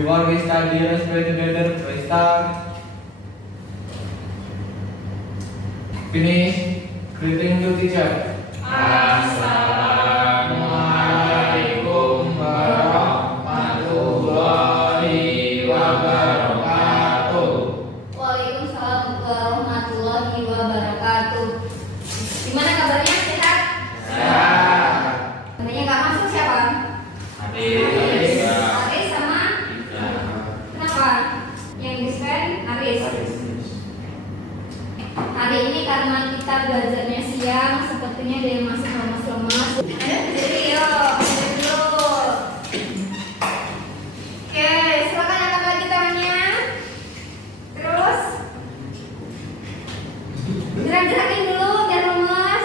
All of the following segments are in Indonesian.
Before we start, let's pray together. We start. Finish. Greeting to teacher. Assalamualaikum warahmatullahi wabarakatuh. Waalaikumsalam warahmatullahi wabarakatuh. Gimana kabarnya? Sehat? Sehat. Namanya nggak masuk siapa? Aris. Aris sama? Kenapa? Yang dispen Aris. Hari ini karena kita belajarnya siang, sepertinya ada yang masih lemas-lemas. Jadi yuk, belajar dulu. Oke, silakan angkat lagi tangannya. Terus gerak-gerakin dulu biar lemas.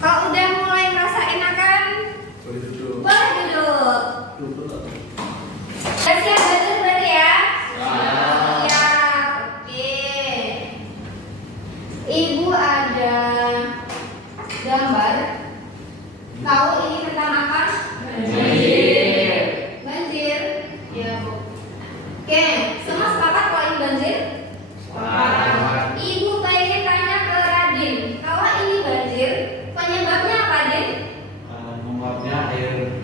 Kalau udah mulai merasa enakan, boleh duduk. Udah siap belajar berarti ya? Siap. Oke. Ibu ada gambar. Tahu ini tentang apa? Banjir. Banjir. Ya, Bu. Oke, semua sepakat kalau ini banjir? Sepakat. Ibu pengen tanya ke Radin, kalau ini banjir, penyebabnya apa, Din? Meluapnya air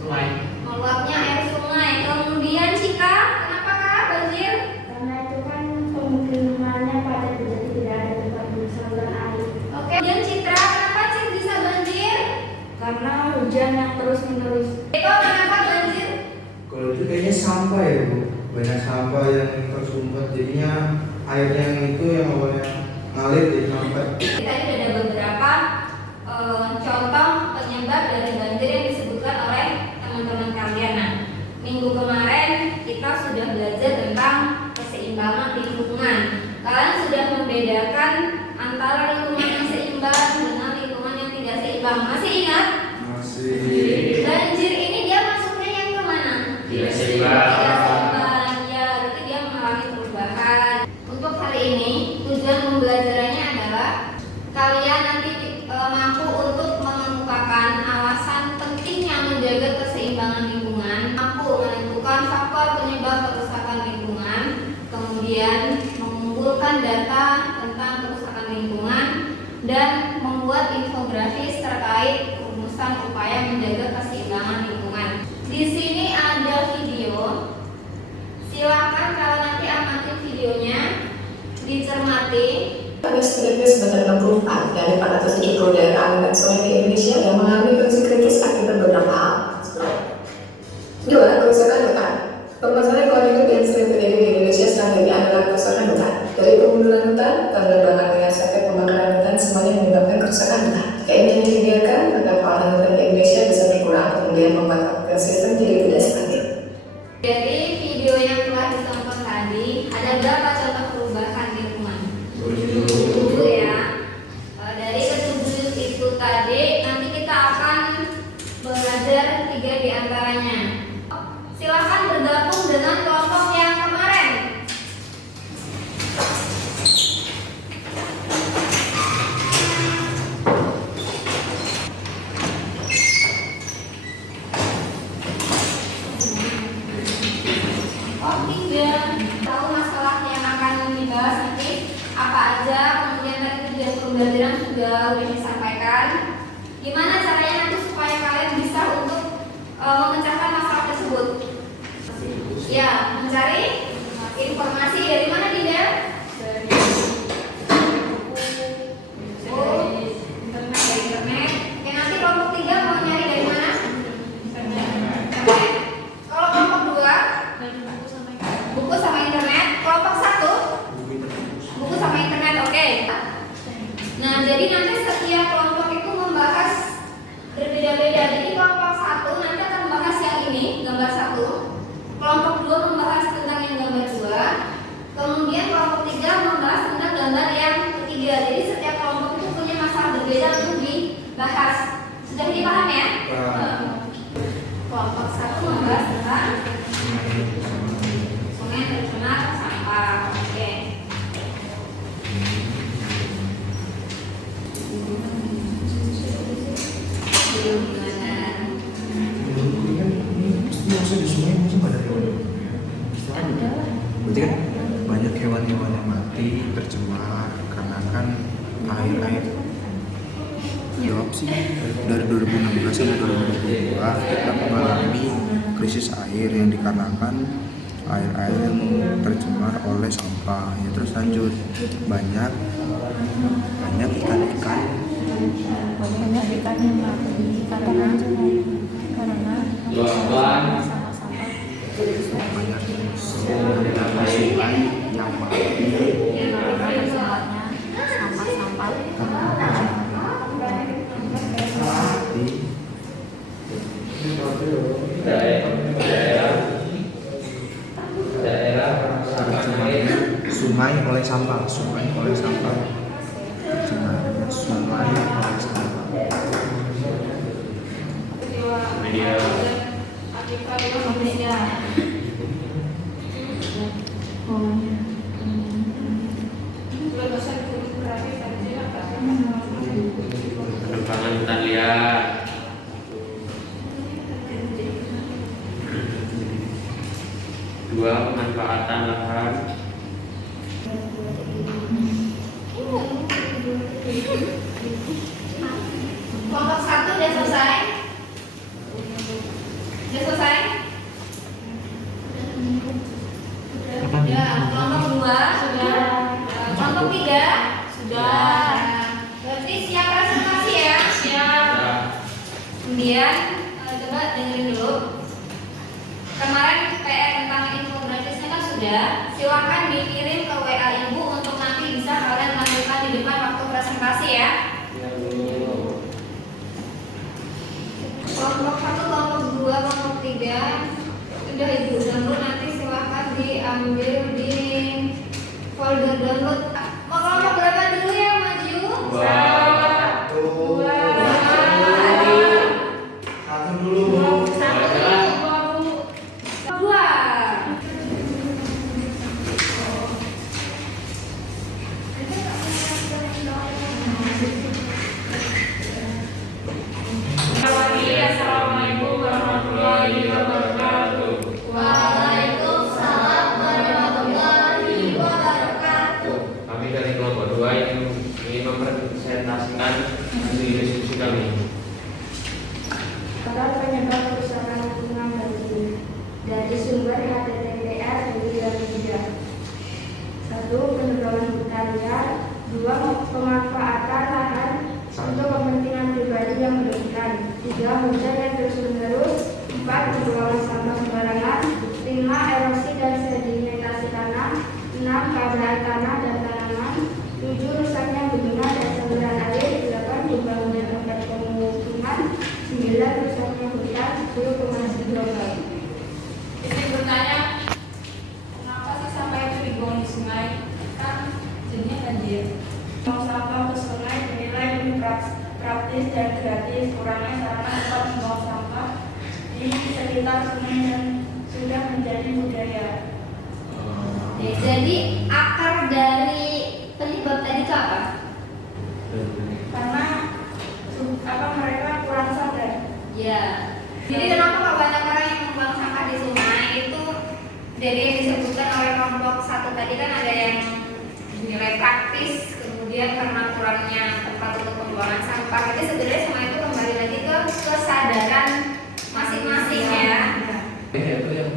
sungai. Meluapnya air sungai. Kemudian Cika, kenapa Kak banjir? Karena itu kan pemukimannya padat jadi tidak ada tempat saluran air. Oke. Kemudian Citra, kenapa Cik bisa banjir? Karena hujan yang terus menerus. Eko, kenapa banjir? Kalau itu kayaknya sampah ya Bu, banyak sampah yang tersumbat jadinya airnya yang itu yang awalnya ngalir jadi mampet. Tadi ada beberapa contoh penyebab dari banjir yang disebutkan oleh teman-teman kalian. Nah, minggu kemarin kita sudah belajar tentang keseimbangan lingkungan. Kalian sudah membedakan antara lingkungan yang seimbang dengan lingkungan yang tidak seimbang. Masih ingat? Masih. Banjir ini dia masuknya yang kemana? Tidak seimbang. Tidak seimbang. Ya, berarti dia mengalami perubahan. Untuk hari ini tujuan pembelajarannya adalah kalian nanti mampu untuk mengemukakan alasan pentingnya menjaga keseimbangan lingkungan, mampu menentukan faktor penyebab kerusakan lingkungan, kemudian mengumpulkan data tentang kerusakan lingkungan, dan membuat infografis terkait rumusan upaya menjaga keseimbangan lingkungan. Di sini ada video. Silahkan kalau nanti amati videonya, dicermati. Pada setidaknya sebanyak 64 dari 470 daerah aliran sungai di Indonesia yang mengalami kondisi kritis akibat beberapa hal. 2. Kerusakan hutan. Permasalahan lingkungan hidup yang sering terjadi di Indonesia sekarang ini adalah kerusakan hutan. Dari pegunungan hutan, penebangan liar sampai pembakaran hutan semuanya menyebabkan kerusakan hutan. Jika ini yang dibiarkan, maka kawasan hutan di Indonesia bisa berkurang, kemudian membuat ekosistem jadi tidak stabil. Dari video yang telah ditonton tadi, ada berapa contoh perubahan lingkungan? 7 ya. Dari ke-7 itu tadi, nanti kita akan belajar 3 di antaranya. Silakan bergabung dengan kelompok yang kemarin. Oh, 3. Tahu masalah yang akan dibahas nanti apa aja, kemudian tadi tujuan pembelajaran sudah disampaikan. Gimana caranya nanti supaya kalian bisa untuk memecahkan masalah tersebut? Ya, mencari informasi dari mana, Dinda? Dari internet. Oke, nanti kelompok 3 mau nyari dari mana? Internet. Kalau kelompok 2, buku sama internet. Kelompok 1, buku sama internet. Oke. Nah, jadi nanti setiap kelompok itu membahas berbeda-beda. Jadi kelompok 1 nanti akan membahas yang ini, gambar 1. Kelompok 2 membahas tentang yang gambar 2. Kemudian kelompok 3 membahas tentang gambar yang ketiga. Jadi setiap kelompok itu punya masalah berbeda untuk dibahas. Sudah dipahami ya? Kelompok 1 membahas tentang sungai tercemar sampah. Oke. Belum gimana? terkait jawab sih, dari 2016 sampai 2022 kita mengalami krisis air yang dikarenakan air-air yang tercemar oleh sampah. Ya, terus lanjut banyak ikan-ikan yang mati karena Jawaban. sama-sama banyak sungai yang mati sampah-sampah Daerah tercemarnya sungai oleh sampah tercemarnya sungai oleh sampah. media pengembangan hutan liar. Dua, pemanfaatan lahan. Kelompok 1 udah selesai? Udah selesai? Ya, kelompok 2 sudah. Kelompok 3 sudah. Berarti siap presentasi ya? Siap. Kemudian coba dengerin dulu. Kemarin PR tentang infografisnya kan sudah. Silakan dikirim ke WA Ibu untuk nanti bisa kalian lanjutkan di depan waktu presentasi ya. Kelompok 1, kelompok 2, kelompok 3 sudah Ibu download, nanti silakan diambil di folder download. Mau kelompok berapa dulu yang maju? Satu dulu. Dua. Assalamualaikum warahmatullahi wabarakatuh. Waalaikumsalam warahmatullahi wabarakatuh. Kami dari kelompok 2 ingin mempresentasikan hasil diskusi kami. Apa penyebab kerusakan lingkungan banjir dari sumber HTTPS dan tidak? 1. Penebangan hutan liar. 2. Pemanfaatan lahan untuk kepentingan pribadi yang merugikan. 3. Hujan yang terus menerus. 4. Pembuangan sampah sembarangan. 5. Erosi dan sedimentasi tanah. 6. Keadaan tanah dan tanaman. 7. Rusaknya bendungan dan saluran air. 8. Pembangunan tempat pemukiman. 9. Rusaknya hutan. 10. Pemanasan global. Jadi bertanya, kenapa sih sampah itu dibuang di sungai? Kan jadinya banjir. Buang sampah ke sungai dinilai lebih praktis dan gratis. Kurangnya sarana tempat membuang sampah di sekitar sungai dan sudah menjadi budaya. Oke, jadi akar dari penyebab tadi itu apa? Karena mereka kurang sadar. Ya. Jadi kenapa kalau banyak orang yang membuang sampah di sungai itu dari yang disebutkan oleh kelompok 1 tadi kan ada yang dinilai praktis, kemudian karena kurangnya tempat untuk pembuangan sampah. Jadi sebenarnya semua itu kembali lagi ke kesadaran masing-masing ya. Yaitu yang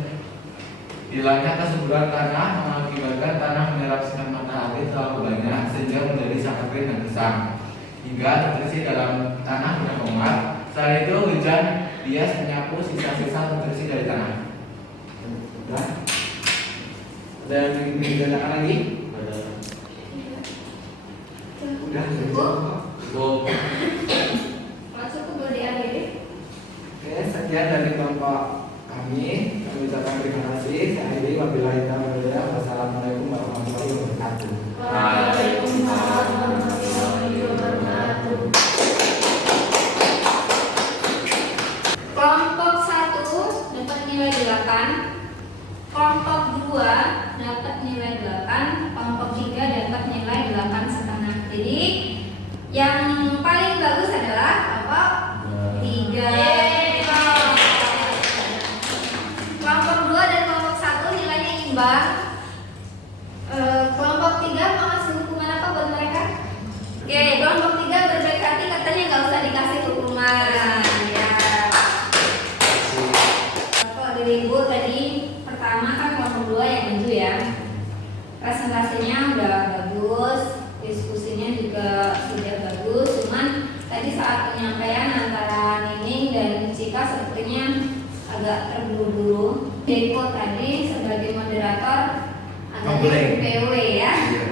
hilangnya kesuburan tanah mengakibatkan tanah menyerap sinar matahari terlalu banyak sehingga menjadi sangat kering dan gersang hingga terbersih dalam tanah mudah menguap. Setelah itu hujan bias menyapu sisa-sisa terbersih dari tanah. Sudah? Ada yang ingin ditanyakan lagi? Udah Cukup? Cukup. Langsung ke boleh diakhiri. Oke, sekian dari kelompok kami. Kami ucapkan terima kasih. Saya akhiri, wabillahi taufiq. Wassalamualaikum warahmatullahi wabarakatuh. Waalaikumsalam warahmatullahi wabarakatuh. Kelompok 1 dapat nilai 8, kelompok 2 dapat nilai 8, kelompok 3 dapat nilai 8,5. Jadi yang paling bagus adalah kelompok 3. Kelompok 2 dan kelompok 1 nilainya imbang. Kelompok 3 mau ngasih hukuman apa buat mereka? Oke, kelompok agak terburu-buru. Deko tadi sebagai moderator agak Boleh. PW ya, Iya.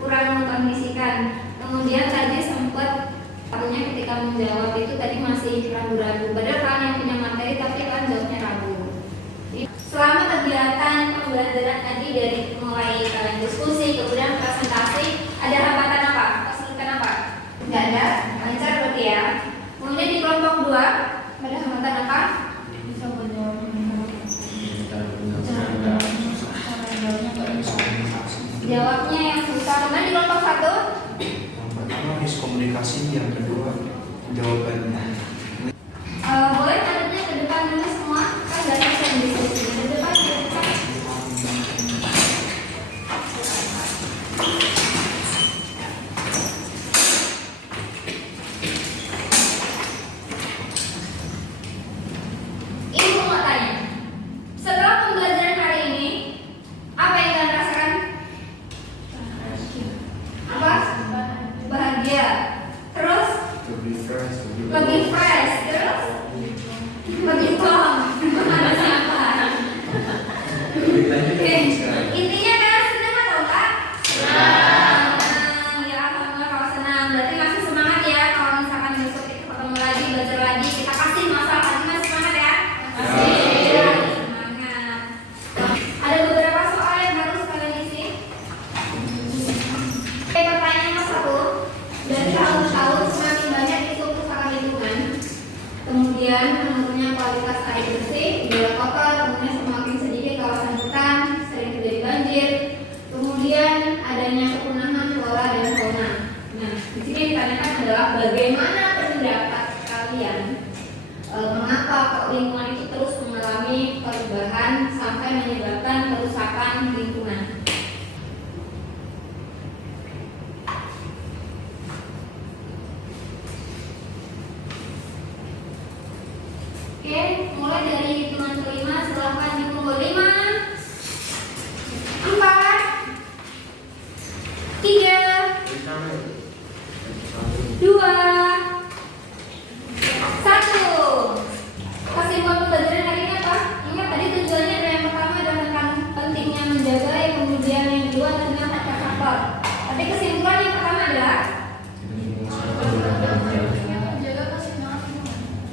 kurang mengkondisikan. Kemudian tadi sempat artinya ketika menjawab itu tadi masih ragu-ragu. Padahal kan yang punya materi tapi kan jawabnya ragu. Selama kegiatan pembelajaran tadi dari mulai diskusi kemudian presentasi, ada hambatan apa? Kesulitan apa? Tidak ada, lancar berarti ya. Kemudian di kelompok 2 ada hambatan apa? Jawabnya yang susah. Kemudian di kelompok 1 Yang pertama miskomunikasi, yang kedua jawabannya. boleh tandanya ke depan dulu semua. Kan gak selesai diskusi. Ke depan, ke depan. Ibu mau tanya, setelah pembelajaran hari ini, apa yang kalian rasakan? Apa? Bahagia. Terus? Lebih fresh. Terus? Lebih calm. Ada siapa? Oke. Intinya kan senang atau enggak? Senang. Ya, alhamdulillah kalau senang. Berarti masih semangat ya. Kalau misalkan besok kita ketemu lagi, belajar lagi, kita kasih masalah lagi, masih semangat ya? Masih semangat. Ada beberapa soal yang harus kalian isi. Oke, pertanyaan nomor 1. Dari tahun ke tahun semakin banyak isu kerusakan lingkungan. Kemudian menurunnya kualitas air bersih, udara kotor, kemudian semakin sedikit kawasan hutan, sering terjadi banjir. Kemudian adanya kepunahan flora dan fauna. Nah, di sini ditanyakan adalah bagaimana pendapat kalian mengapa kok lingkungan itu terus mengalami perubahan sampai menyebabkan kerusakan lingkungan. Oke, mulai dari hitungan kelima, silahkan ditunggu. 5, 4, 3, 2, 1. Kesimpulan pembelajaran hari ini apa? Ingat tadi tujuannya ada yang pertama adalah tentang pentingnya menjaga, yang kemudian yang kedua tentang faktor-faktor. Tapi kesimpulan yang pertama adalah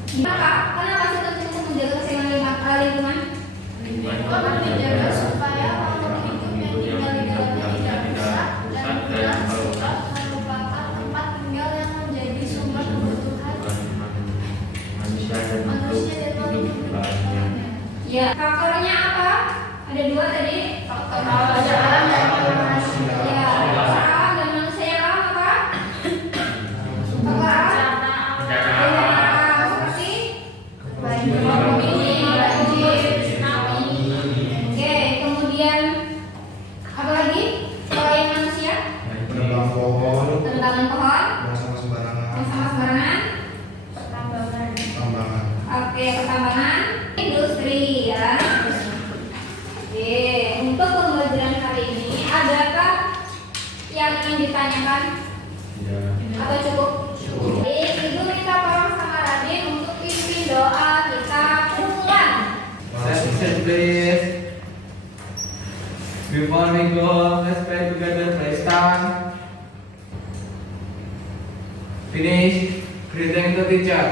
kenapa? Kenapa sih penting untuk menjaga keseimbangan lingkungan? Menjaga supaya makhluk hidup yang tinggal di dalamnya tidak rusak dan tidak merusak merupakan tempat tinggal yang menjadi sumber kebutuhan manusia dan makhluk hidup lainnya. Ya, faktornya apa? Ada 2 tadi. Faktor alam dan manusia. Ya, faktor alam dan manusia yang alam apa? Faktor alam. Seperti banjir, tsunami. Oke, kemudian apa lagi? Selain manusia, Penebang pohon, penebangan pohon, buang sampah sembarangan, sama sembarangan. tambangan. Oke, pertambangan, industri ya. Oke, untuk pembelajaran hari ini adakah yang ingin ditanyakan? Atau cukup? Baik, Ibu minta tolong sama Radin untuk pimpin doa kita pulang. Session please. Before we go, let's pray together. Please stand. Finish. Greeting to teacher.